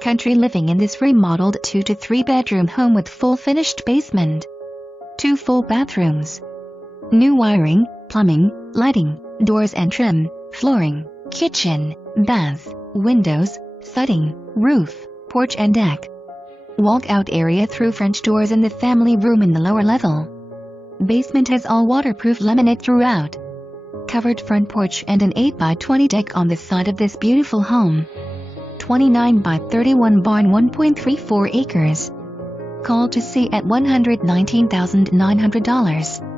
Country living in this remodeled 2 to 3 bedroom home with full finished basement. 2 full bathrooms. New wiring, plumbing, lighting, doors and trim, flooring, kitchen, bath, windows, siding, roof, porch and deck. Walkout area through French doors in the family room in the lower level. Basement has all waterproof laminate throughout. Covered front porch and an 8 by 20 deck on the side of this beautiful home. 29 by 31 barn, 1.34 acres. Call to see at $119,900.